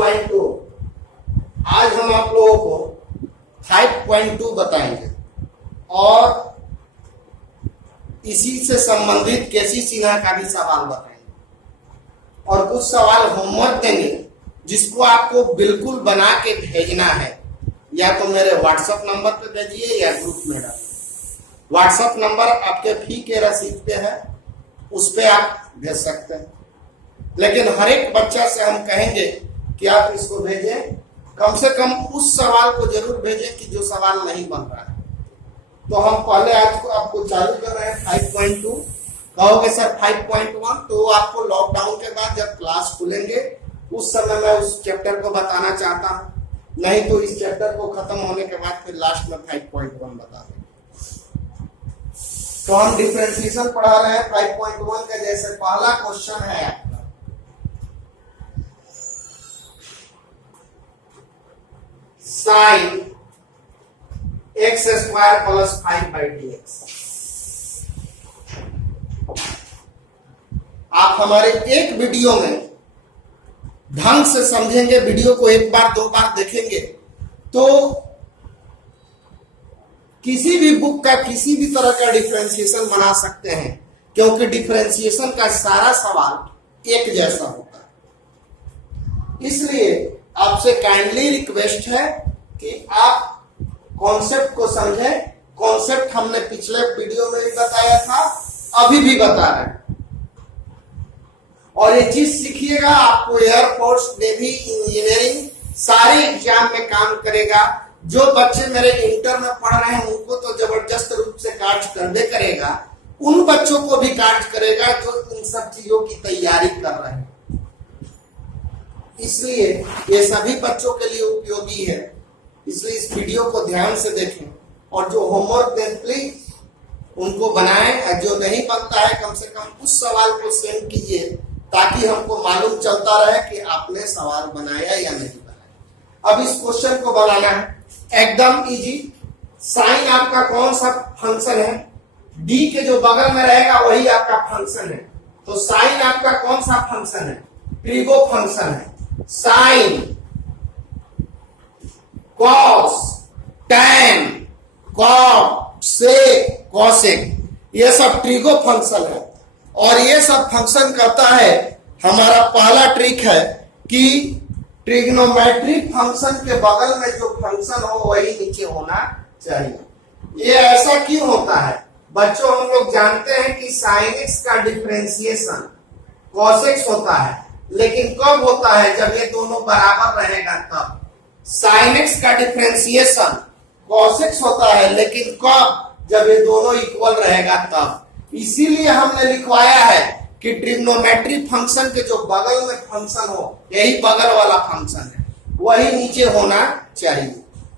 5.2 आज हम आप लोगों को 5.2 बताएंगे और इसी से संबंधित केसी सिन्हा का भी सवाल बताएंगे और कुछ सवाल होमवर्क देंगे जिसको आपको बिल्कुल बना के भेजना है। या तो मेरे व्हाट्सएप नंबर पे भेजिए या ग्रुप में डालिए। व्हाट्सएप नंबर आपके फी के रसीद पे है, उस पे आप भेज सकते हैं, लेकिन हर एक बच्चा से हम कहेंगे कि आप इसको भेजें, कम से कम उस सवाल को जरूर भेजें कि जो सवाल नहीं बन रहा है। तो हम पहले आज को आपको चालू कर रहे हैं 5.2। कहोगे सर 5.1, तो आपको लॉकडाउन के बाद जब क्लास खुलेंगे उस समय मैं उस चैप्टर को बताना चाहता हूं, नहीं तो इस चैप्टर को खत्म होने के बाद फिर लास्ट में 5.1 बता देंगे। तो हम डिफरेंशिएशन पढ़ा रहे हैं 5.1 का। जैसे पहला क्वेश्चन है आपका, sine x square plus 5/dx। आप हमारे एक वीडियो में ढंग से समझेंगे, वीडियो को एक बार दो बार देखेंगे तो किसी भी बुक का किसी भी तरह का डिफरेंशिएशन बना सकते हैं, क्योंकि डिफरेंशिएशन का सारा सवाल एक जैसा होता है। इसलिए आपसे काइंडली रिक्वेस्ट है कि आप कॉन्सेप्ट को समझें। कॉन्सेप्ट हमने पिछले वीडियो में भी बताया था, अभी भी बता रहे हैं। और ये चीज सीखिएगा, आपको एयरफोर्स, नेवी, इंजीनियरिंग सारे एग्जाम में काम करेगा। जो बच्चे मेरे इंटर में पढ़ रहे हैं उनको तो जबरदस्त रूप से कार्य करने करेगा, उन बच्चों को भी कार्य करेगा जो इन सब चीजों की तैयारी कर रहे हैं। इसलिए ये सभी बच्चों के लिए उपयोगी है, इसलिए इस वीडियो को ध्यान से देखें और जो होमवर्क दें प्लीज उनको बनाएं, और जो नहीं बनता है कम से कम उस सवाल को सेंड कीजिए ताकि हमको मालूम चलता रहे कि आपने सवाल बनाया या नहीं बनाया। अब इस क्वेश्चन को बनाना है एकदम इजी। साइन आपका कौन सा फंक्शन है? डी के जो बगल में रहेगा वही आपका फंक्शन है। तो साइन आपका कौन सा फंक्शन है? ट्रिगो फंक्शन है। साइन, कॉस, टैन, कॉट, सेक, कॉसेक, ये सब ट्रिगो फंक्शन है। और ये सब फंक्शन करता है, हमारा पहला ट्रिक है कि ट्रिग्नोमेट्रिक फंक्शन के बगल में जो फंक्शन हो वही नीचे होना चाहिए। ये ऐसा क्यों होता है बच्चों? हम लोग जानते हैं कि साइन एक्स का डिफरेंशिएशन कॉस एक्स होता है, लेकिन कब होता है? जब ये दोनों बराबर रहेगा तब। साइन एक्स का डिफरेंशिएशन कॉस एक्स होता है, लेकिन कब? जब ये दोनों इक्वल रहेगा तब। इसीलिए हमने लिखवाया है कि ट्रिग्नोमेट्रिक फंक्शन के जो बगल में फंक्शन हो, यही बगल वाला फंक्शन है, वही नीचे होना चाहिए।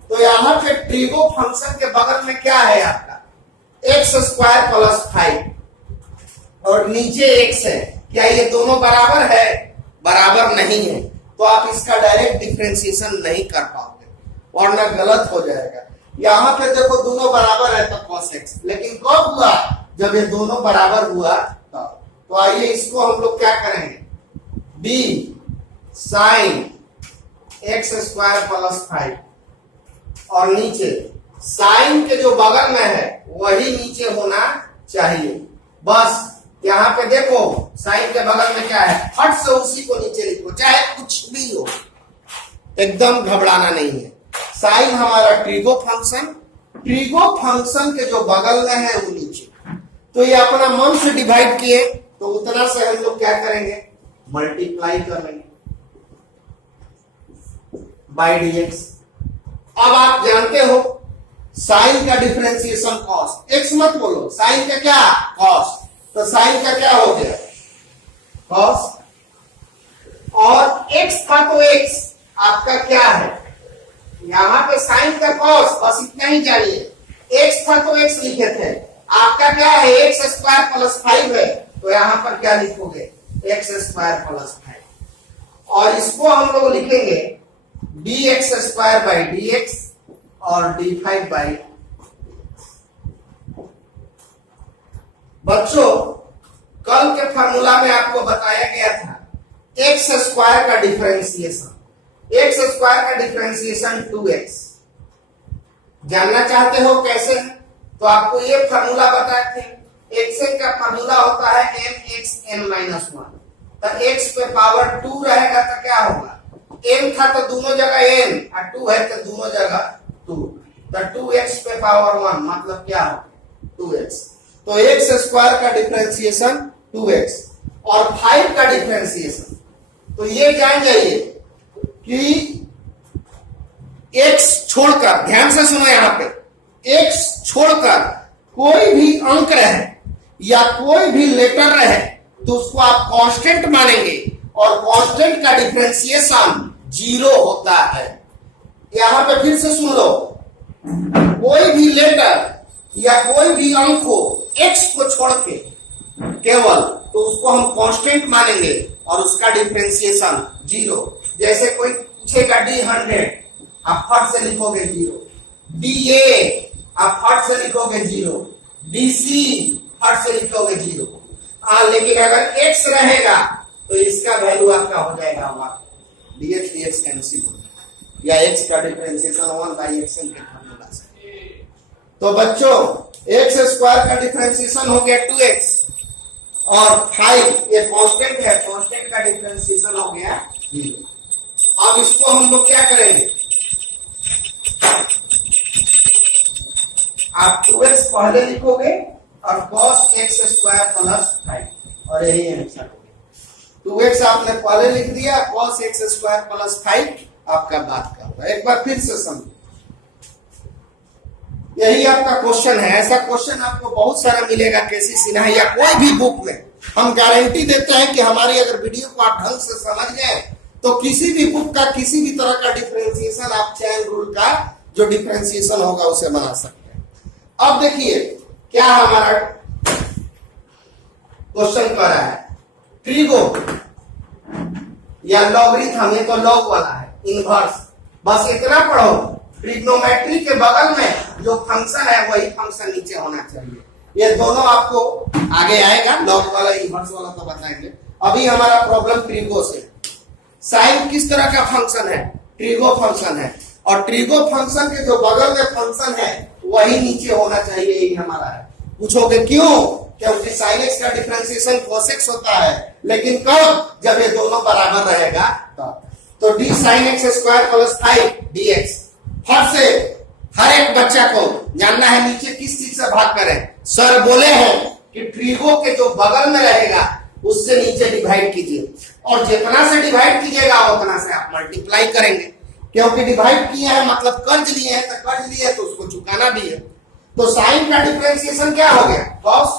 तो यहाँ पे ट्रिगो फंक्शन के बगल में क्या है आपका? एक्स स्क्वायर प्लस 5 और नीचे एक्स है। क्या ये दोनों बराबर है? बराबर नहीं है, तो आप इसका डायरेक्ट डिफरेंशिएशन नहीं कर पाओगे, वरना गलत हो जाएगा। यहाँ पे देखो दोनों बराबर है तो cos x, लेकिन कब हुआ? जब ये दोनों बराबर हुआ तब। तो आइए इसको हम लोग क्या करेंगे? b sine x square plus 5 और नीचे साइन के जो बगल में है वही नीचे होना चाहिए। बस यहाँ पे देखो साइन के बगल में क्या है, फट से उसी को नीचे लिखो, चाहे कुछ भी हो, एकदम घबराना नहीं है। साइन हमारा ट्रिगो फंक्शन के जो बगल में है वो नीचे। तो ये अपना मन से डिवाइड किए तो उतना से हम लोग क्या करेंगे? मल्टीप्लाई कर लेंगे बाय dx। अब आप जानते हो साइन का डिफरेंशिएशन कॉस एक्स, मत बोलो साइन का क्या? कॉस। तो साइन का क्या हो गया? कॉस। और एक्स था तो एक्स आपका क्या है? यहाँ पे साइन का कॉस, बस इतना ही जानिए। एक्स था तो एक्स लिखे थे, आपका क्या है? एक्स स्क्वायर प्लस 5 है, तो यहाँ पर क्या लिखोगे? X square plus 5। और इसको हम लोग लिखेंगे dx स्क्वायर बाई dx और d5 बाई। बच्चों कल के फार्मूला में आपको बताया गया था एक्स स्क्वायर का डिफरेंशिएशन। एक्स स्क्वायर का डिफरेंशिएशन 2x। जानना चाहते हो कैसे है? तो आपको ये फार्मूला बताए थे, एक्स का फार्मूला होता है mxn-1। तो x पे पावर 2 रहेगा तो क्या होगा, m था तो दोनों जगह n और 2 है तो दोनों जगह 2, तो 2x पे पावर 1 मतलब क्या होगा 2x। तो एक्स स्क्वायर का डिफरेंशिएशन 2x और 5 का डिफरेंशिएशन, तो ये जान जाइए कि x छोड़कर, ध्यान से सुनो यहां पे, x छोड़कर कोई भी अंक रहे या कोई भी लेटर रहे तो उसको आप कांस्टेंट मानेंगे और कांस्टेंट का डिफरेंशिएशन 0 होता है। यहां पे फिर से सुन लो, कोई भी लेटर या कोई भी अंक हो x को छोड़ के केवल, तो उसको हम कांस्टेंट मानेंगे और उसका डिफरेंशिएशन 0। जैसे कोई पूछेगा D100, आप फट से लिखोगे 0, DA आप फट से लिखोगे 0, DC फट से लिखोगे 0। लेकिन अगर x रहेगा तो इसका वैल्यू आपका हो जाएगा 1, dx कैंसिल हो जाएगा, या x का डिफरेंशिएशन 1/xn के फार्मूला से। तो बच्चों एक्स स्क्वायर का डिफरेंशिएशन हो गया 2x और 5 ये कांस्टेंट है, कांस्टेंट का डिफरेंशिएशन हो गया 0। अब इसको हम लोग क्या करेंगे, आप 2x पहले लिखोगे और cos x स्क्वायर प्लस 5, और यही आंसर हो गया। 2x आपने पहले लिख दिया, cos x स्क्वायर प्लस 5 आपका बात का होगा। एक बार फिर से समझो, यही आपका क्वेश्चन है। ऐसा क्वेश्चन आपको बहुत सारा मिलेगा केसी सिन्हा या कोई भी बुक में। हम गारंटी देते हैं कि हमारी अगर वीडियो को आप ढंग से समझ गए तो किसी भी बुक का किसी भी तरह का डिफरेंशिएशन आप चैन रूल का जो डिफरेंशिएशन होगा उसे बना सकते हैं। अब देखिए क्या हमारा क्वेश्चन कर रहा है, ट्रिगो या लॉगरिथम, ये तो लॉग वाला है, इनवर्स, बस इतना पढ़ो, ट्रिग्नोमेट्री के बगल में जो फंक्शन है वही फंक्शन नीचे होना चाहिए। ये दोनों आपको आगे आएगा, लॉग वाला इनवर्स वाला तो बताएंगे। अभी हमारा प्रॉब्लम ट्रिगो से। साइन किस तरह का फंक्शन है, ट्रिगो फंक्शन है, और ट्रिगो फंक्शन के जो बगल में फंक्शन है वही नीचे होना चाहिए, यही हमारा है। पूछोगे क्यों, क्योंकि sin x का डिफरेंशिएशन cos x होता है, लेकिन कब, जब ये दोनों बराबर रहेगा तब। तो d sin x square plus 5 dx। फट से हर एक बच्चा को जानना है नीचे किस चीज से भाग करें। सर बोले हैं कि ट्रिगो के जो बगल में रहेगा उससे नीचे डिवाइड कीजिए, और जितना से डिवाइड कीजिएगा उतना से आप मल्टीप्लाई करेंगे, क्योंकि डिवाइड किया है मतलब कर्ज लिए हैं, तो कर्ज लिए तो उसको चुकाना भी है। तो साइन का डिफरेंशिएशन क्या हो गया, cos,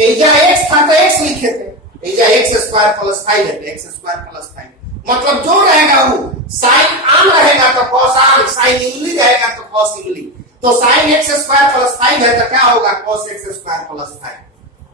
एजा x था तो x लिखे थे, एजा x स्क्वायर प्लस 5 है, x स्क्वायर प्लस 5 मतलब जो रहेगा वो साइन आम रहेगा तो cos आम, साइन इमली रहेगा तो cos इमली। तो साइन x स्क्वायर प्लस 5 है तो क्या होगा cos x स्क्वायर प्लस 5,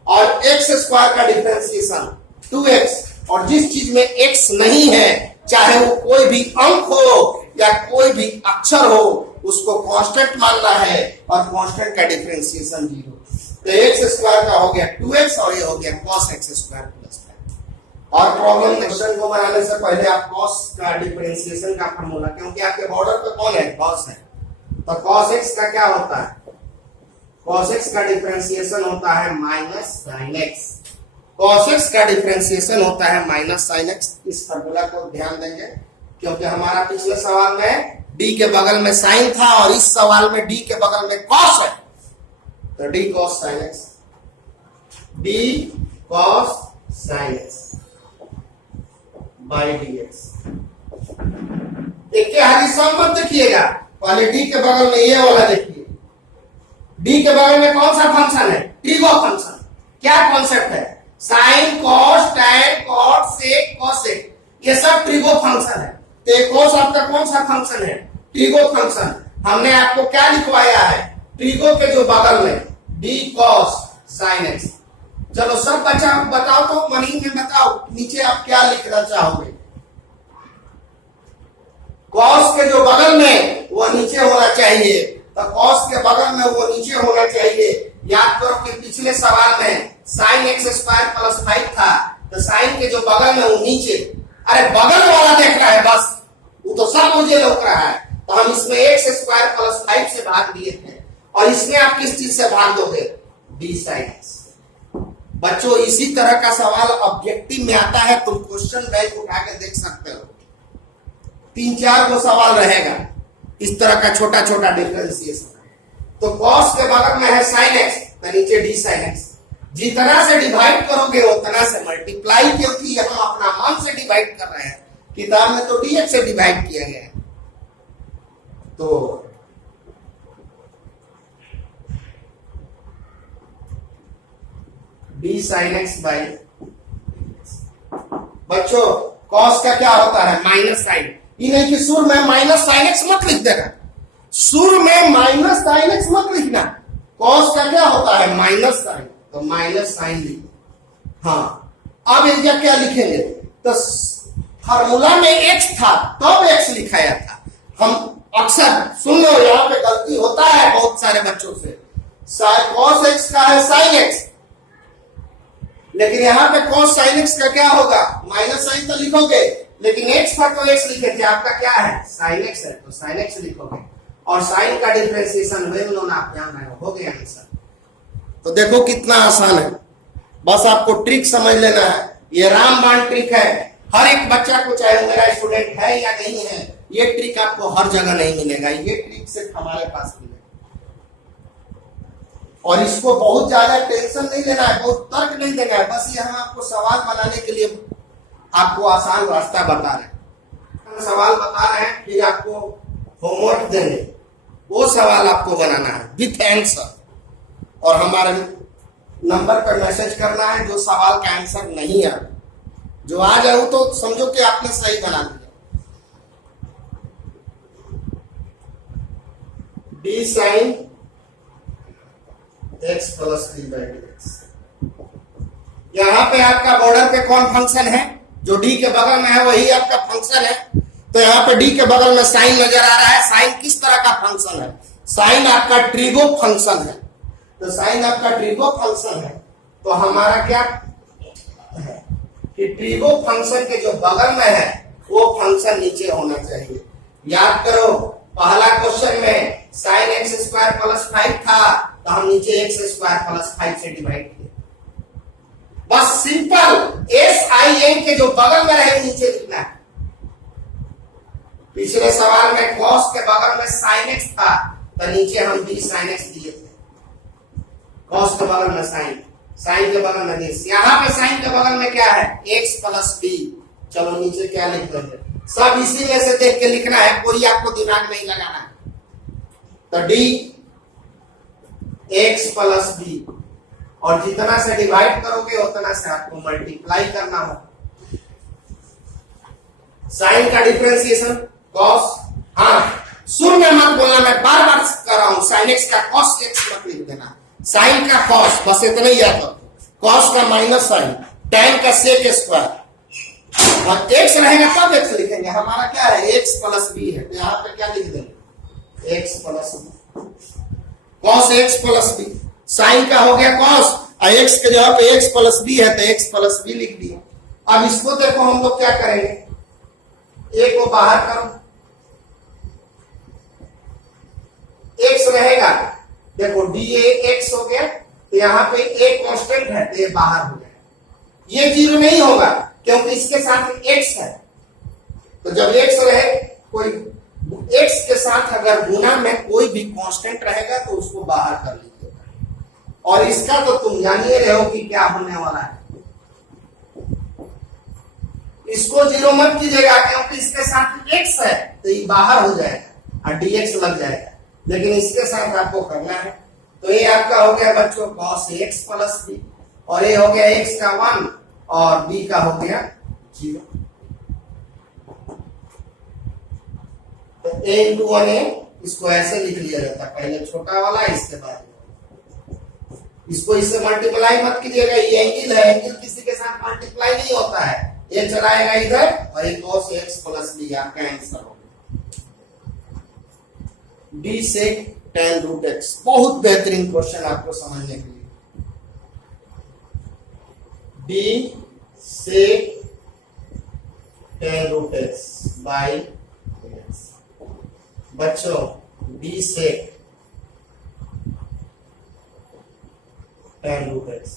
और x स्क्वायर का डिफरेंशिएशन 2x, और जिस चीज में x नहीं है, चाहे वो कोई भी अंक हो या कोई भी अक्षर हो, उसको कांस्टेंट मानना है, और कांस्टेंट का डिफरेंशिएशन 0। तो x स्क्वायर का हो गया 2x और ये हो गया cos x स्क्वायर प्लस 5। और प्रॉब्लम क्वेश्चन को बनाने से पहले आप cos का डिफरेंशिएशन का फार्मूला, क्योंकि आपके बॉर्डर पे कौन है, cos है, तो cos x का क्या होता है, cos x का डिफरेंशिएशन होता है minus sin x। cos x का डिफरेंशिएशन होता है माइनस sin x। इस फार्मूला को ध्यान देंगे, क्योंकि हमारा पिछले सवाल में d के बगल में sin था और इस सवाल में d के बगल में cos है, तो d cos sin x, d cos sin x by dx। एक के हाली सम मत देखिएगा, पहले d के बगल में ये वाला देखिए, d के बगल में कौन सा फंक्शन है, ट्रिगो फंक्शन। क्या कॉन्सेप्ट है, sine cos tan cot sec cosec, ये सब ट्रिगो फंक्शन है। तो कॉस आपका कौन सा फंक्शन है, ट्रिगो फंक्शन। हमने आपको क्या लिखवाया है, ट्रिगो के जो बगल में d cos sin x। चलो सब बच्चा बताओ, तो मनी में बताओ नीचे आप क्या लिखना चाहोगे। cos के जो बगल में वो नीचे होना चाहिए, तो cos के बगल में वो नीचे होना चाहिए। याद करो कि पिछले सवाल में sin x स्क्वायर प्लस 5 था, तो sin के जो बगल में वो नीचे, अरे बगल वाला देख रहा है बस, तो सब मुझे लौक रहा है। तो हम इसमें एक्स स्क्वायर प्लस 5 से भाग दिए थे, और इसमें आप किस चीज से भाग दोगे? D sine x. बच्चों इसी तरह का सवाल ऑब्जेक्टिव में आता है, तुम क्वेश्चन बैंक उठा के देख सकते हो। 3-4 को सवाल रहेगा इस तरह का छोटा छोटा डिफरेंशिएशन। तो कॉस के बगल में है साइन एक्स, तो नीचे डी साइन एक्स। जितना से डिवाइड करोगे उतना से मल्टीप्लाई, क्योंकि हम अपना मान से डिवाइड कर रहे हैं, किताब में तो डीएक्स से डिवाइड किया गया है। तो डी साइन एक्स बाई, बच्चों कॉस का क्या होता है? Minus sine. ये नहीं कि शुरू में माइनस साइन एक्स मत लिख देना, शुरू में माइनस साइन एक्स मत लिखना। कॉस का क्या होता है? माइनस साइन, तो माइनस साइन लिखो। हाँ, अब इनका क्या लिखेंगे? तो फार्मूला में एक्स था तब एक्स लिखाया था। हम अक्सर सुन लो, यहाँ पे गलती होता है बहुत सारे बच्चों से। कॉस एक्स का है साइन एक्स, लेकिन यहाँ पे कॉस साइन एक्स का क्या होगा? माइनस साइन तो लिखोगे, लेकिन एक्स था तो एक्स लिखे थे, आपका क्या है? साइन एक्स है, तो साइन एक्स लिखोगे। और साइन का डिफरेंशिएशन वेल नोन आप जान रहे हो गया आंसर। तो देखो कितना आसान है, बस आपको ट्रिक समझ लेना है। ये रामबाण ट्रिक है, हर एक बच्चा को, चाहे मेरा स्टूडेंट है या नहीं है, ये ट्रिक आपको हर जगह नहीं मिलेगा। ये ट्रिक सिर्फ हमारे पास मिलेगा, और इसको बहुत ज्यादा टेंशन नहीं लेना है, बहुत तर्क नहीं देना है। बस ये हम आपको सवाल बनाने के लिए आपको आसान रास्ता बता रहे हैं। हम सवाल बता रहे हैं, फिर आपको होमवर्क देंगे, वो सवाल आपको बनाना है विथ आंसर, और हमारे नंबर पर मैसेज करना है जो सवाल का आंसर नहीं है। जो आ जाए तो समझो कि आपने सही बना दिया। D sine x plus D by d x. यहां पे आपका बॉर्डर पे कौन फंक्शन है? जो डी के बगल में है वही आपका फंक्शन है। तो यहाँ पे डी के बगल में साइन नजर आ रहा है। साइन किस तरह का फंक्शन है? साइन आपका ट्रिगो फंक्शन है। तो साइन आपका ट्रिगो फंक्शन है, तो हमारा क्या है कि ट्रिगो फंक्शन के जो बगल में है वो फंक्शन नीचे होना चाहिए। याद करो, पहला क्वेश्चन में साइन एक्स स्क्वायर प्लस 5 था, तो हम नीचे एक्स स्क्वायर प्लस 5 से डिवाइड किए। बस सिंपल एस आई एन के जो बगल में रहे नीचे लिखना है। पिछले सवाल में कॉस के बगल में साइन एक्स था, तो नीचे हम डी साइन एक्स दिए थे। कॉस के बगल में साइन, साइन के बगल में एक्स। यहाँ पे साइन के बगल में क्या है? X plus D. चलो नीचे क्या लिख रहे हैं, सब इसी में से देख के लिखना है, कोई आपको दिमाग नहीं लगाना है। तो डी एक्स प्लस बी, और जितना से डिवाइड करोगे उतना से आपको मल्टीप्लाई करना हो। साइन का डिफरेंशिएशन कॉस, हाँ शुरू में मत बोलना, मैं बार बार कर रहा हूं, साइन एक्स का कॉस एक्स मत लिख देना, साइन का कॉस, बस इतना ही याद रखो। कॉस का माइनस साइन, tan का सेक स्क्वायर, और एक्स रहेगा तब एक्स लिखेंगे। हमारा क्या है? एक्स प्लस बी है, तो यहाँ पे क्या लिख देंगे? X plus b, cos x plus b. Sine का हो गया कॉस, और एक्स के जगह पे एक्स प्लस बी है, तो एक्स प्लस बी लिख दिया। अब इसको देखो हम लोग क्या करेंगे, ए को बाहर करो, एक्स रहेगा, देखो डी ए एक्स हो गया, तो यहाँ पे एक कांस्टेंट है, तो ये बाहर हो गया। ये जीरो नहीं होगा क्योंकि इसके साथ एक्स है, तो जब एक्स रहे, कोई एक्स के साथ अगर गुना में कोई भी कांस्टेंट रहेगा तो उसको बाहर कर लीजिएगा। और इसका तो तुम जान ही रहे हो कि क्या होने वाला है। इसको जीरो मत कीजिएगा क्योंकि इसके साथ एक्स है, तो ये बाहर हो जाएगा और डीएक्स लग जाएगा, लेकिन इसके साथ आपको करना है। तो ये आपका हो गया बच्चों कॉस एक्स प्लस बी, और ये हो गया एक्स का 1 और बी का हो गया 0। तो a इंटू 1a, इसको ऐसे लिख लिया जाता है, पहले छोटा वाला इसके बाद इसको इससे मल्टीप्लाई मत कीजिएगा। ये एंगल है, एंगल किसी के साथ मल्टीप्लाई नहीं होता है, ये चलाएगा इधर, और ये cos x प्लस बी आपका आंसर होगा। d से tan रूट x, बहुत बेहतरीन क्वेश्चन आपको समझने के लिए। d से tan रूट x बाई बच्चों डी सेक tan रूट एक्स।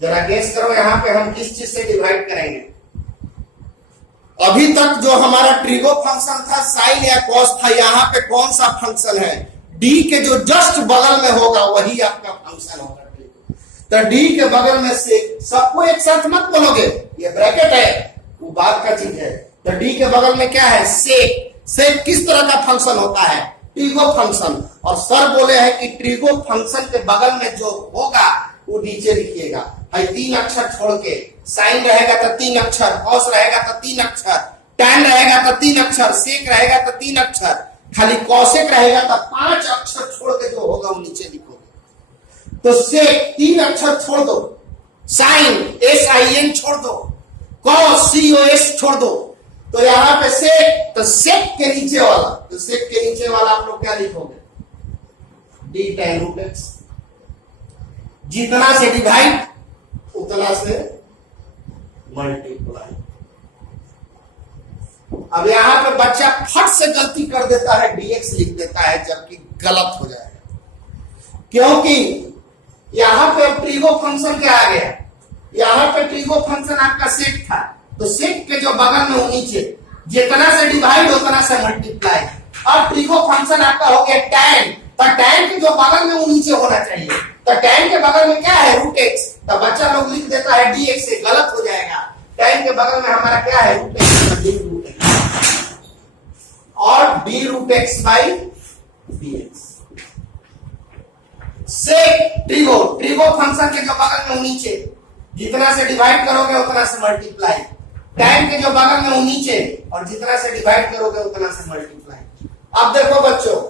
जरा गेस करो यहाँ पे हम किस चीज से डिवाइड करेंगे। अभी तक जो हमारा ट्रिगो फंक्शन था साइन या कॉस था, यहाँ पे कौन सा फंक्शन है? डी के जो जस्ट बगल में होगा वही आपका फंक्शन होगा। तो डी के बगल में से सबको एक साथ मत बोलोगे, ये ब्रैकेट है वो बात का चीज है। तो डी के बगल में क्या है? सेक। सेक किस तरह का फंक्शन होता है? Trigo function. और सर बोले हैं कि ट्रिगो फंक्शन के बगल में जो होगा वो नीचे लिखिएगा। भाई 3 अक्षर छोड़ के, साइन रहेगा तो 3 अक्षर, कॉस रहेगा तो 3 अक्षर, टैन रहेगा तो 3 अक्षर, सेक रहेगा तो 3 अक्षर, खाली कॉसेक रहेगा तो 5 अक्षर छोड़ के जो होगा वो नीचे लिखोगे। तो सेक 3 अक्षर छोड़ दो, साइन SIN छोड़ दो, कॉस COS छोड़ दो। तो यहां पे सेक, तो सेक के नीचे वाला, तो सेक के नीचे वाला आप लोग क्या लिखोगे? D tan root x. जितना से डिवाइड उतना से मल्टीप्लाई। अब यहां पे बच्चा फट से गलती कर देता है, dx लिख देता है, जबकि गलत हो जाएगा। क्योंकि यहां पे ट्रिगो फंक्शन क्या आ गया? यहां पे ट्रिगो फंक्शन आपका सेक था, तो सेक के जो बगल में हो नीचे, जितना से डिवाइड उतना से मल्टीप्लाई। अब ट्रिगो फंक्शन आपका हो गया tan, तो tan के जो बगल में वो नीचे होना चाहिए। तो tan के बगल में क्या है? Root x. तो बच्चा लोग लिख देता है dx से, गलत हो जाएगा। tan के बगल में हमारा क्या है? Root x, d root x, और d root x by dx। Sec trigo, trigo function के जो बगल में वो नीचे, जितना से डिवाइड करोगे उतना से मल्टीप्लाई। tan के जो बगल में वो नीचे, और जितना से डिवाइड करोगे उतना से मल्टीप्लाई। अब देखो बच्चों,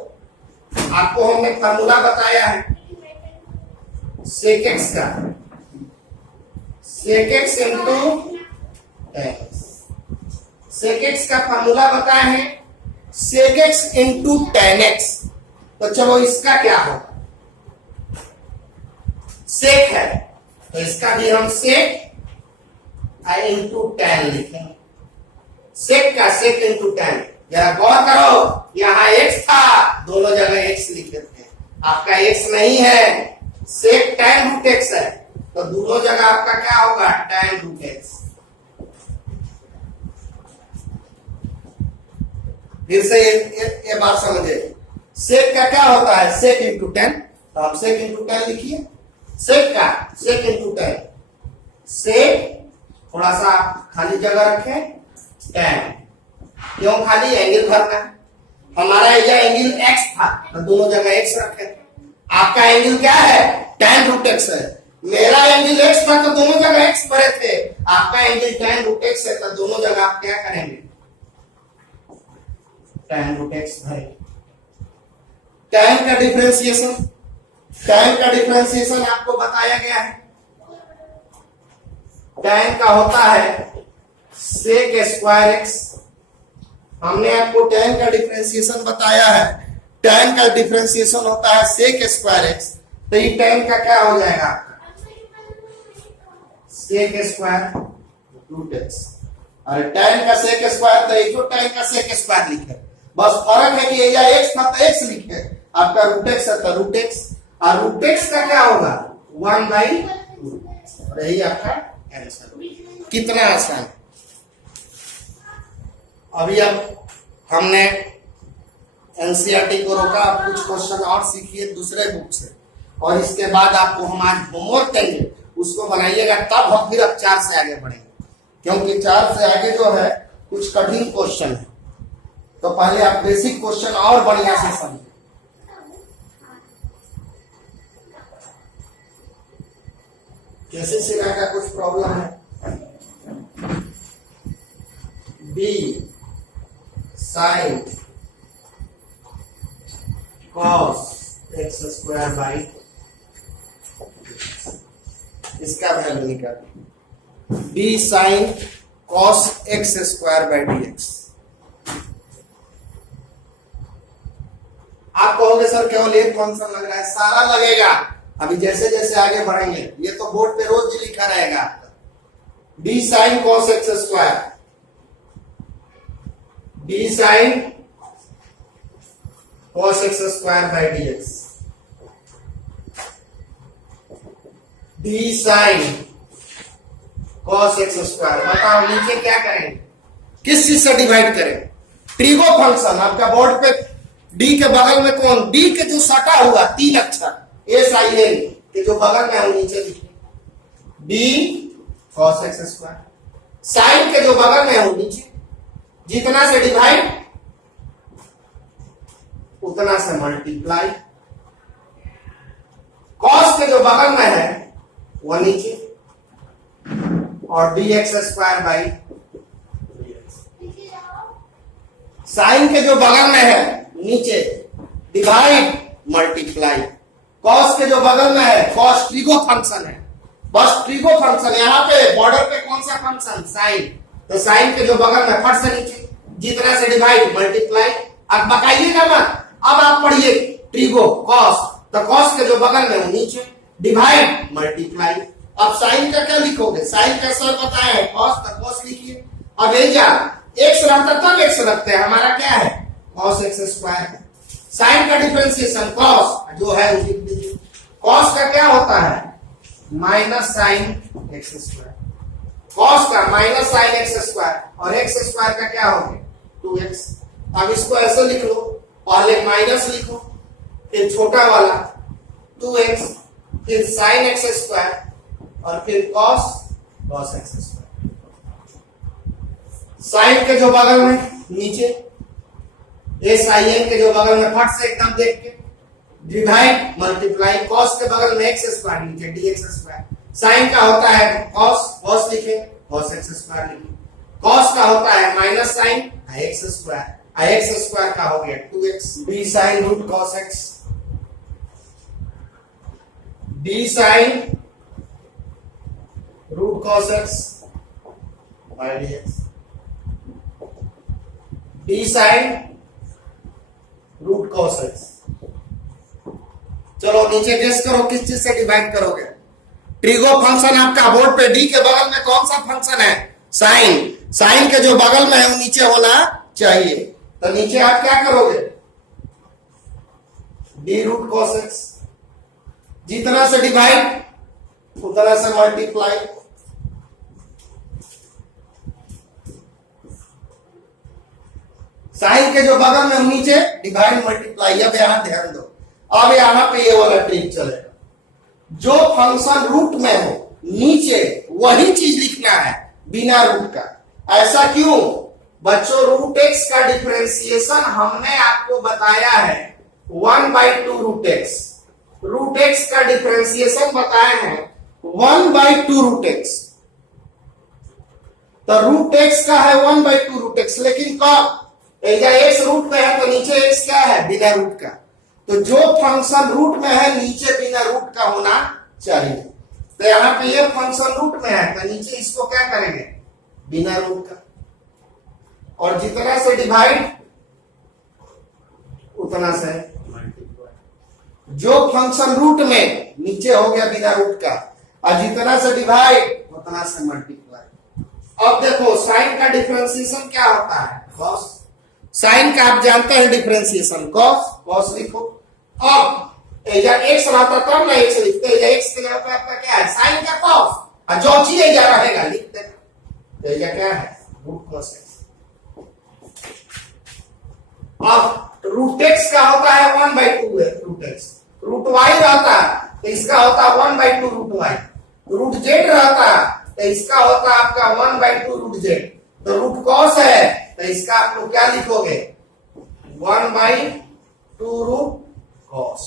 आपको हमने फार्मूला बताया है सेक एक्स का, sec x into x. Sec x का फार्मूला बताए हैं sec x into tan x. तो चलो इसका क्या होगा? सेक है तो इसका भी हम सेक इंटू टेन लिखेंगे। सेक का सेक इंटू टेन। जरा गौर करो, यहां x था, दोनों जगह x लिख देते हैं। आपका x नहीं है, सेक tan रूट x है, तो दोनों जगह आपका क्या होगा? tan root x। फिर से ये बात समझे, सेक का क्या होता है? सेक इंटू टेन। तो हम सेक इंटू टेन लिखिए। सेक का सेक इंटू टेन। सेक थोड़ा सा खाली जगह रखें, टेन। क्यों खाली? एंगल भरना है। हमारा एंगल x था, तो दोनों जगह x रखे। आपका एंगल क्या है? tan रूट x है। मेरा एंगल x था, तो दोनों जगह x भरे थे। आपका एंगल tan रूट x है, तो दोनों जगह आप क्या करेंगे? tan रूट x भरे। tan का डिफरेंशिएशन, tan का डिफरेंशिएशन आपको बताया गया है। tan का होता है सेक स्क्वायर x। हमने आपको tan का डिफरेंशिएशन बताया है। tan का डिफरेंशिएशन होता है सेक स्क्वायर एक्स। तो ये tan का क्या हो जाएगा? Sec square root x. और tan का सेक स्क्वायर, तो ये जो tan का सेक स्क्वायर लिखे, बस फर्क है कि ये x था तो x लिखे, आपका रूट एक्स है तो रूट एक्स। और रूट एक्स का क्या होगा? 1/√x। यही आपका आंसर। कितना आसान। अभी अब हमने एनसीईआरटी को रोका, आप कुछ क्वेश्चन और सीखिए दूसरे बुक से, और इसके बाद आपको हम आज होमवर्क देंगे, उसको बनाइएगा, तब हम फिर अब 4 से आगे बढ़ेंगे। क्योंकि 4 से आगे जो है कुछ कठिन क्वेश्चन है, तो पहले आप बेसिक क्वेश्चन और बढ़िया से समझिए। कैसे सिरा का कुछ प्रॉब्लम है? B sine cos x square by, इसका वैल्यू निकाल। B sine cos x square by d x. आप कहोगे सर केवल एक फंक्शन लग रहा है, सारा लगेगा। अभी जैसे जैसे आगे बढ़ेंगे, ये तो बोर्ड पे रोज लिखा रहेगा आपका। D sine cos x square, d sine cos x square by d x, d sine cos x square. बताओ नीचे क्या करेंगे, किस चीज से डिवाइड करें? Trigo function. आपका बोर्ड पे डी के बगल में कौन, डी के जो सटा हुआ 3 अक्षर एस आई एन के जो बगल में है नीचे लिखिए d cos x square. Sine के जो बगल में है वो नीचे, जितना से डिवाइड उतना से मल्टीप्लाई। cos के जो बगल में है वह नीचे, और dx स्क्वायर बाई साइन के जो बगल में है नीचे, डिवाइड मल्टीप्लाई। cos के जो बगल में है, cos ट्रिगो फंक्शन है, बस ट्रिगो फंक्शन। यहाँ पे बॉर्डर पे कौन सा फंक्शन, साइन, तो साइन के जो बगल में फट से नीचे, जितना से डिवाइड मल्टीप्लाई। अब बकाइएगा मत, अब आप पढ़िए ट्रिगो cos, तो cos के जो बगल में वो नीचे, डिवाइड मल्टीप्लाई। अब साइन का क्या लिखोगे, साइन का सर बताया है cos, तो cos लिखिए। अब एजा x रहता तब x रखते हैं, हमारा क्या है cos x स्क्वायर है। साइन का डिफरेंशिएशन cos जो है उसी लीजिए। cos का क्या होता है minus sine x square, cos का माइनस साइन x स्क्वायर, और x स्क्वायर का क्या हो गया 2x। अब इसको ऐसे लिख लो, पहले माइनस लिखो, फिर छोटा वाला 2x, फिर साइन x स्क्वायर, और फिर cos x स्क्वायर। साइन के जो बगल में नीचे, एस आई एन के जो बगल में फट से एकदम देख के डिवाइड मल्टीप्लाई। cos के बगल में x स्क्वायर नीचे dx स्क्वायर। साइन का होता है cos लिखे, cos x स्क्वायर लिखे। cos का होता है minus sine x square, x square का हो गया 2x। d sine root cos x, d sine root cos x by dx, d sine root cos x। चलो नीचे गेस करो किस चीज से डिवाइड करोगे। ट्रिगो फंक्शन आपका बोर्ड पे डी के बगल में कौन सा फंक्शन है, साइन। साइन के जो बगल में है वो नीचे होना चाहिए, तो नीचे आप क्या करोगे डी रूट cos x, जितना से डिवाइड उतना से मल्टीप्लाई। साइन के जो बगल में नीचे डिवाइड मल्टीप्लाई। अब यहां ध्यान दो, अब यहां पे ये वाला ट्रिक चलेगा, जो फंक्शन रूट में हो नीचे वही चीज लिखना है बिना रूट का। ऐसा क्यों बच्चों, रूट एक्स का डिफरेंशिएशन हमने आपको बताया है 1/2 रूट एक्स। रूट एक्स का डिफरेंशिएशन बताया है 1/2 रूट एक्स, तो रूट एक्स का है 1/2 रूट एक्स, लेकिन कब एक्स रूट में है तो नीचे एक्स क्या है बिना रूट का। तो जो फंक्शन रूट में है नीचे बिना रूट का होना चाहिए। तो यहाँ पे ये फंक्शन रूट में है तो नीचे इसको क्या करेंगे बिना रूट का, और जितना से डिवाइड उतना से मल्टीप्लाई। जो फंक्शन रूट में नीचे हो गया बिना रूट का, और जितना से डिवाइड उतना से मल्टीप्लाई। अब देखो साइन का डिफरेंशिएशन क्या होता है cos। साइन का आप जानते हैं डिफरेंशिएशन cos लिखो। अब एक्स रहता तब ना एक्स लिखते हैं, एक्स के लिए आपका क्या है साइन का cos, और जो चीज एजा रहेगा लिखते हैं, तो एजा क्या है रूट cos x। अब रूट एक्स का होता है 1/2 है रूट एक्स, रूट वाई रहता तो इसका होता 1/2 रूट वाई, रूट जेड रहता तो इसका होता आपका 1/2 रूट जेड। तो रूट cos है तो इसका आप लोग क्या लिखोगे 1/2 रूट cos।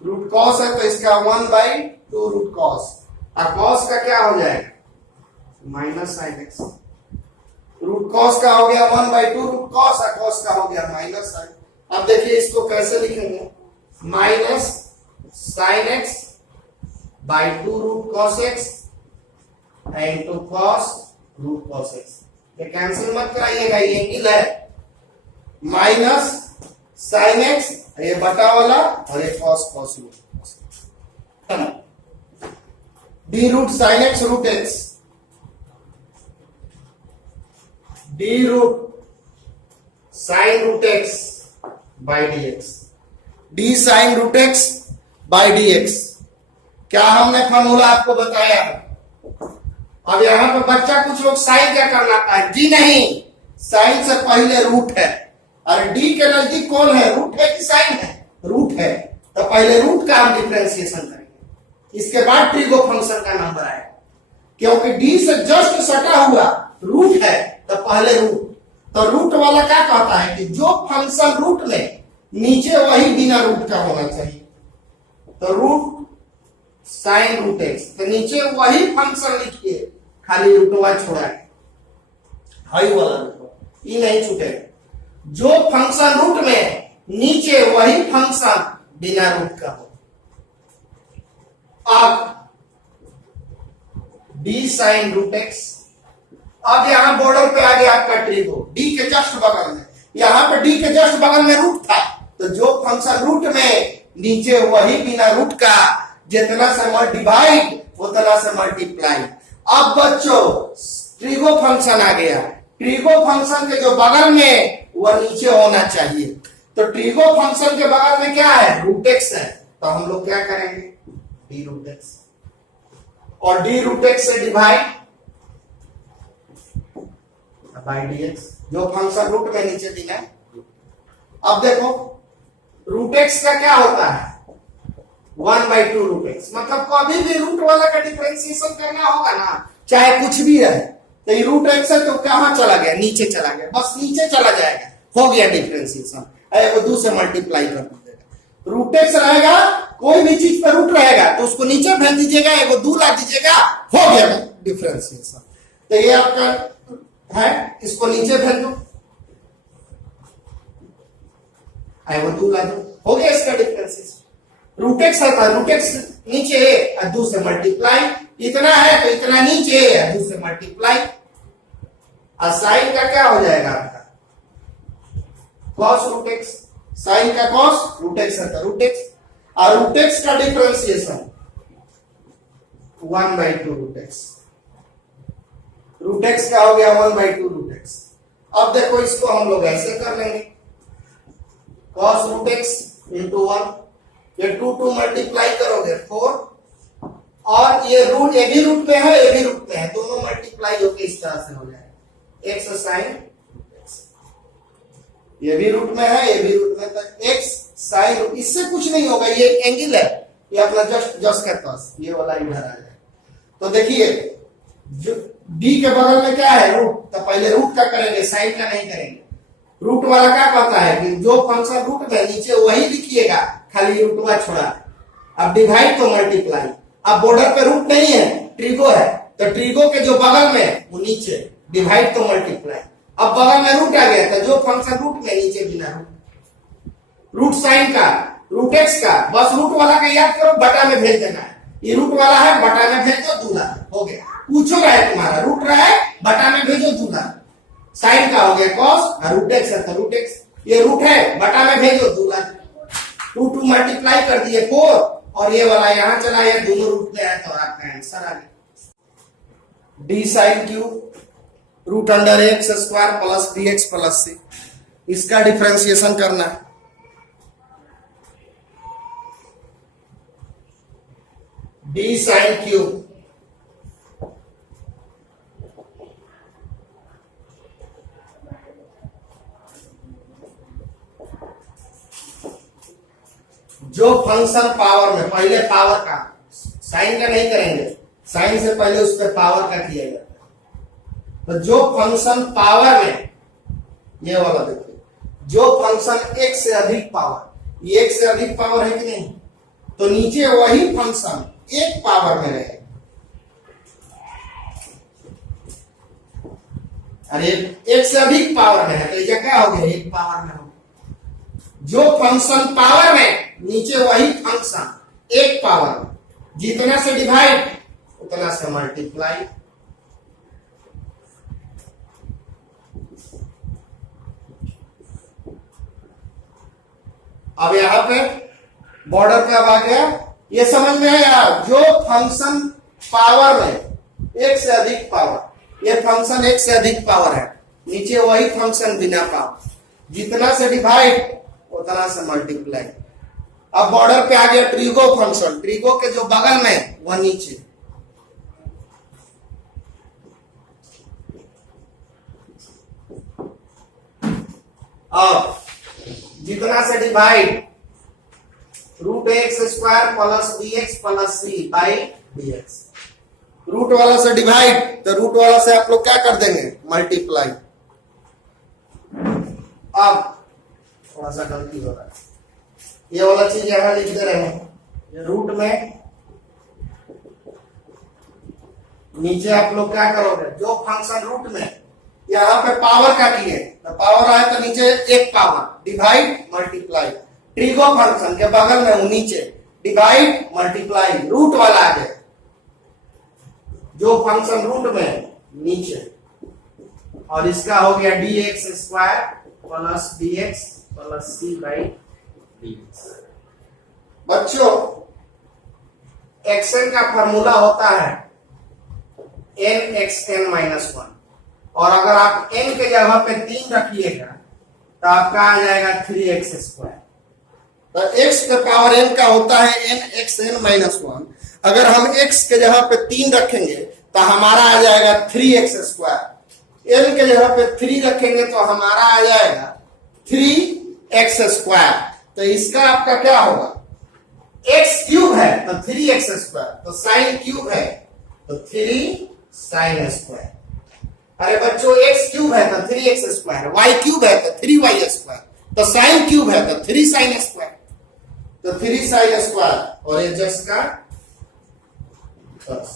रूट cos है तो इसका 1/2 रूट cos, और cos का क्या हो जाएगा minus sine x. Root cos का हो गया 1/2 रूट cos, और cos का हो गया माइनस साइन। अब देखिए इसको कैसे लिखेंगे, minus sine x by 2 root cos x into cos root cos x। ये कैंसिल मत कराइएगा, ये एंगल है माइनस साइन एक्स, ये बटा वाला, और ये cos root d root sine x root x, d root sine root x by d x, d sine root x by d x. क्या हमने फॉर्मूला आपको बताया है? अब यहां पर बच्चा कुछ लोग साइन क्या करना है, जी नहीं, साइन से पहले रूट है। अरे डी के नजदीक कौन है, रूट है कि साइन है? रूट है, तो पहले रूट का हम डिफरेंशिएशन करेंगे, इसके बाद ट्रिगो फंक्शन का नंबर आएगा। क्योंकि डी से जस्ट सटा हुआ रूट है तो पहले रूट, तो रूट वाला क्या कहता है कि जो फंक्शन रूट में नीचे वही बिना रूट का होना चाहिए। तो रूट साइन रूट एक्स, तो नीचे वही फंक्शन लिखिए, खाली रूटवा छोड़ा है, हाई वाला रूट ये नहीं छूटेगा। जो फंक्शन रूट में नीचे वही फंक्शन बिना रूट का हो। अब डी साइन रूट एक्स, अब यहां बॉर्डर पे आ गया आपका ट्रिगो, डी के जस्ट बगल में, यहां पे डी के जस्ट बगल में रूट था, तो जो फंक्शन रूट में नीचे वही बिना रूट का, जितना से डिवाइड उतना से मल्टीप्लाई। अब बच्चों ट्रिगो फंक्शन आ गया, ट्रिगो फंक्शन के जो बगल में वह नीचे होना चाहिए। तो ट्रिगो फंक्शन के बगल में क्या है, रूट एक्स है, तो हम लोग क्या करेंगे, डी रूट एक्स, और डी रूट एक्स से डिवाइड बाई डी एक्स, जो फंक्शन रूट में नीचे दिया है। अब देखो रूट एक्स का क्या होता है, 1/2 रूट एक्स, मतलब कभी भी रूट वाला का डिफरेंशिएशन करना होगा ना, चाहे कुछ भी रहे, तो ये रूट एक्स है तो कहां चला गया, नीचे चला गया, बस नीचे चला जाएगा, हो गया डिफरेंशिएशन। वो 2 से मल्टीप्लाई कर दीजिएगा, रूट एक्स रहेगा, कोई भी चीज पर रूट रहेगा तो उसको नीचे भेज दीजिएगा, एगो 2 ला दीजिएगा, हो गया डिफरेंशिएशन। तो ये आपका है, इसको नीचे भेज दो, वो 2 ला दो, हो गया इसका डिफरेंशिएशन। रूट एक्स आता है, रूट एक्स नीचे है और 2 से मल्टीप्लाई, इतना है तो इतना नीचे है और 2 से मल्टीप्लाई, और साइन का क्या हो जाएगा आपका, कॉस रूट एक्स, साइन का कॉस, रूट एक्स आता है रूट एक्स, और रूट एक्स का differentiation 1/2 root x, root x का हो गया 1/2 रूट एक्स। अब देखो इसको हम लोग ऐसे कर लेंगे, कॉस रूट एक्स इंटू 1, ये 2 मल्टीप्लाई करोगे 4, और ये रूट ए भी रूट में है, ए भी रूट में है, दोनों मल्टीप्लाई होकर इस तरह से हो जाएगा, एक्स साइन, ये भी रूट में है, ये भी रूट में, तो एक्स साइन, इससे कुछ नहीं होगा, ये एंगल है, ये अपना जस्ट के पास ये वाला इधर आ जाए। तो देखिए जो डी के बगल में क्या है, रूट, तो पहले रूट का करेंगे, साइन का नहीं करेंगे। रूट वाला क्या कहता है कि जो फंक्शन रूट में नीचे वही लिखिएगा, खाली रूटवा छोड़ा। अब डिवाइड तो मल्टीप्लाई, अब बॉर्डर पे रूट नहीं है, ट्रिगो है, तो ट्रिगो के जो बगल में वो नीचे, डिवाइड तो मल्टीप्लाई। अब बगल में रूट आ गया, तो जो फंक्शन रूट में नीचे बिना रूट, रूट साइन का, रूट एक्स का, बस रूट वाला का याद करो, बटा में भेज देना है, ये रूट वाला है, बटा में भेज दो, दूल्हा हो गया। पूछो रहा है तुम्हारा, रूट रहा है, बटा में भेजो दूल्हा, साइन का हो गया कॉस, और रूट एक्स है तो रूट एक्स, ये रूट है, बटा में भेजो दूल्हा, 2 मल्टीप्लाई कर दिए 4, और ये वाला यहां चला, ये दोनों रूट में है, तो आपका आंसर आ गया d sine cube root under x square plus b x plus c, इसका डिफरेंशिएशन करना है। डी साइन क्यूब जो फंक्शन पावर में, पहले पावर का, साइन का नहीं करेंगे, साइन से पहले उस पर पावर का किया जाता है। तो जो फंक्शन पावर में, ये वाला देखिए, जो फंक्शन एक से अधिक पावर, ये एक से अधिक पावर है कि नहीं, तो नीचे वही फंक्शन एक पावर में रहेगा। अरे एक से अधिक पावर में है तो ये क्या हो गया, एक पावर में हो। जो फंक्शन पावर में, नीचे वही फंक्शन एक पावर में, जितना से डिवाइड उतना से मल्टीप्लाई। अब यहां पे बॉर्डर पे अब आ गया, ये समझ में आया, जो फंक्शन पावर में एक से अधिक पावर, ये फंक्शन एक से अधिक पावर है, नीचे वही फंक्शन बिना पावर, जितना से डिवाइड उतना से मल्टीप्लाई। अब बॉर्डर पे आ गया ट्रिगो फंक्शन, ट्रिगो के जो बगल में वह नीचे। अब जितना से divide root x square plus b x plus c by d x. Root वाला से डिवाइड तो रूट वाला से आप लोग क्या कर देंगे, मल्टीप्लाई। अब थोड़ा सा गलती हो रहा है, ये वाला चीज यहां लिख दे रहे हैं रूट में, नीचे आप लोग क्या करोगे, जो फंक्शन रूट में यहाँ पे पावर का किए तो पावर आए तो नीचे एक power, divide multiply. Trigo function के बगल में नीचे डिवाइड मल्टीप्लाई, रूट वाला आ गया, जो फंक्शन रूट में नीचे, और इसका हो गया d x square plus d x plus c by d x. बच्चों एक्सएन का फॉर्मूला होता है n x n minus one, और अगर आप n के जगह पे 3 रखिएगा तो आपका आ जाएगा 3x स्क्वायर। तो x के पावर n का होता है n x n minus one. अगर हम x के जगह पे 3 रखेंगे तो हमारा आ जाएगा 3x स्क्वायर। n के जगह पे 3 रखेंगे तो हमारा आ जाएगा 3x स्क्वायर। तो इसका आपका क्या होगा, x क्यूब है तो 3x स्क्वायर, तो साइन क्यूब है तो 3 साइन स्क्वायर। अरे बच्चों x क्यूब है तो 3x स्क्वायर, y क्यूब है तो 3y स्क्वायर, तो साइन क्यूब है तो 3 साइन स्क्वायर, तो 3 साइन स्क्वायर, और ये जस्ट का बस।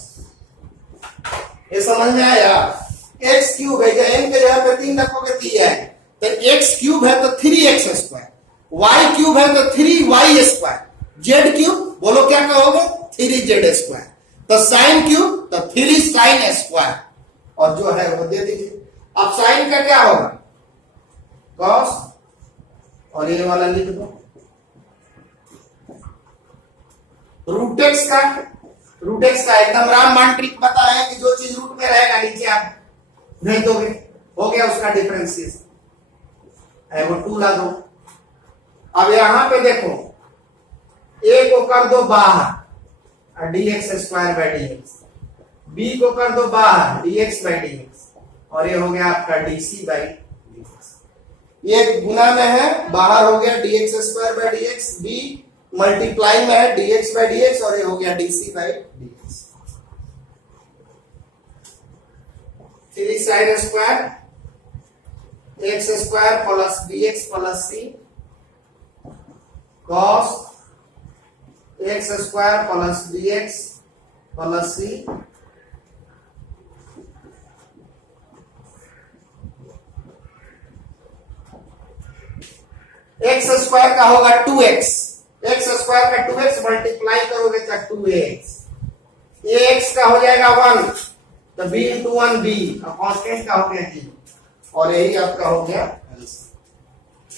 ये समझ में आया, x क्यूब है, n के जगह पे 3 रखोगे तो ये है, तो x क्यूब है तो 3x स्क्वायर, y क्यूब है तो 3y स्क्वायर, z क्यूब बोलो क्या कहोगे 3z स्क्वायर, तो साइन क्यूब तो 3 साइन स्क्वायर, और जो है वो दे दीजिए। अब साइन का क्या होगा, कॉस, और ये वाला लिख दो रूट एक्स का। रूट एक्स का एकदम रामबाण ट्रिक बताया है कि जो चीज रूट में रहेगा नीचे आप नहीं दोगे, हो गया उसका डिफरेंशिएशन। वो 2 ला दो। अब यहां पे देखो a को कर दो बाहर, D x square by d x, b को कर दो बाहर, dx बाई dx, और ये हो गया आपका dc बाई dx। ये गुना में है, बाहर हो गया dx square by dx, b multiply में है dx बाई dx, और ये हो गया dc by dx। 3 sine square x square plus bx plus c cos x square plus bx plus c x square का होगा 2x, एक्स स्क्वायर का 2x multiply करोगे तो 2x, ये x का हो जाएगा 1, तो b इंटू 1 b, और कांस्टेंट का हो गया g, और यही आपका हो गया आंसर।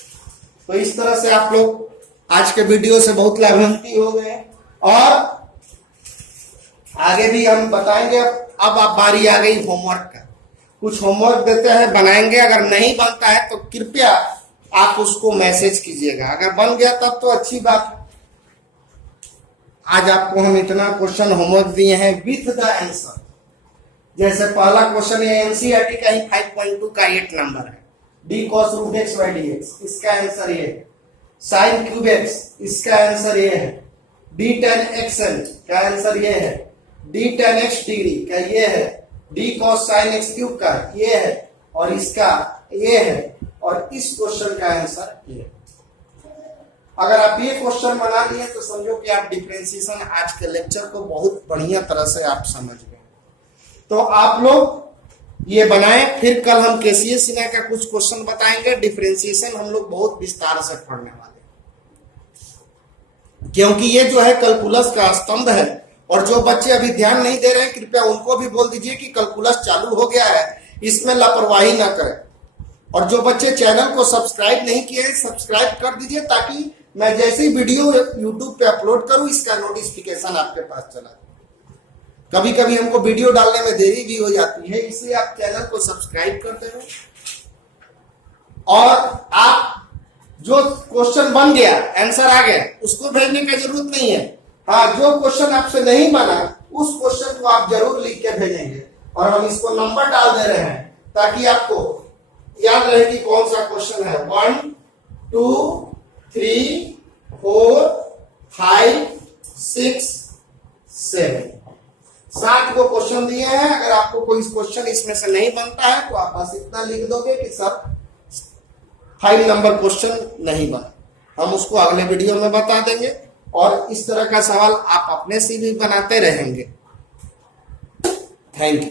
तो इस तरह से आप लोग आज के वीडियो से बहुत लाभान्वित हो गए, और आगे भी हम बताएंगे। अब आप बारी आ गई होमवर्क का, कुछ होमवर्क देते हैं बनाएंगे, अगर नहीं बनता है तो कृपया आप उसको मैसेज कीजिएगा, अगर बन गया तब तो अच्छी बात। आज आपको हम इतना क्वेश्चन होमवर्क दिए हैं विथ द आंसर। जैसे पहला क्वेश्चन है एनसीईआरटी का ही 5.2 का 8 नंबर है, d cos root x by d x, इसका आंसर ये है। साइन क्यूब एक्स, इसका आंसर ये है। डी टेन एक्स एन का आंसर ये है। डी टेन एक्स डिग्री का ये है। D cos sine x cube का ये है, और इसका ये है, और इस क्वेश्चन का आंसर ये है। अगर आप ये क्वेश्चन बना लिए तो समझो कि आप डिफरेंशिएशन आज के लेक्चर को बहुत बढ़िया तरह से आप समझ गए। तो आप लोग ये बनाएं, फिर कल हम केसीए सिन्हा का कुछ क्वेश्चन बताएंगे। डिफरेंशिएशन हम लोग बहुत विस्तार से पढ़ने वाले हैं, क्योंकि ये जो है कैलकुलस का स्तंभ है। और जो बच्चे अभी ध्यान नहीं दे रहे हैं, कृपया उनको भी बोल दीजिए कि कैलकुलस चालू हो गया है, इसमें लापरवाही ना करें। और जो बच्चे चैनल को सब्सक्राइब नहीं किए हैं, सब्सक्राइब कर दीजिए, ताकि मैं जैसे ही वीडियो यूट्यूब पे अपलोड करूं इसका नोटिफिकेशन आपके पास चला। कभी कभी हमको वीडियो डालने में देरी भी हो जाती है, इसलिए आप चैनल को सब्सक्राइब करते रहो। और आप जो क्वेश्चन बन गया, आंसर आ गया, उसको भेजने की जरूरत नहीं है। हाँ, जो क्वेश्चन आपसे नहीं बना उस क्वेश्चन को आप जरूर लिख के भेजेंगे और हम इसको नंबर डाल दे रहे हैं ताकि आपको याद रहे कि कौन सा क्वेश्चन है। 1 2 3 4 5 6 7 7 को क्वेश्चन दिए हैं। अगर आपको कोई क्वेश्चन इसमें से नहीं बनता है तो आप बस इतना लिख दोगे कि सर 5 नंबर क्वेश्चन नहीं बना, हम उसको अगले वीडियो में बता देंगे और इस तरह का सवाल आप अपने से भी बनाते रहेंगे। Thank you.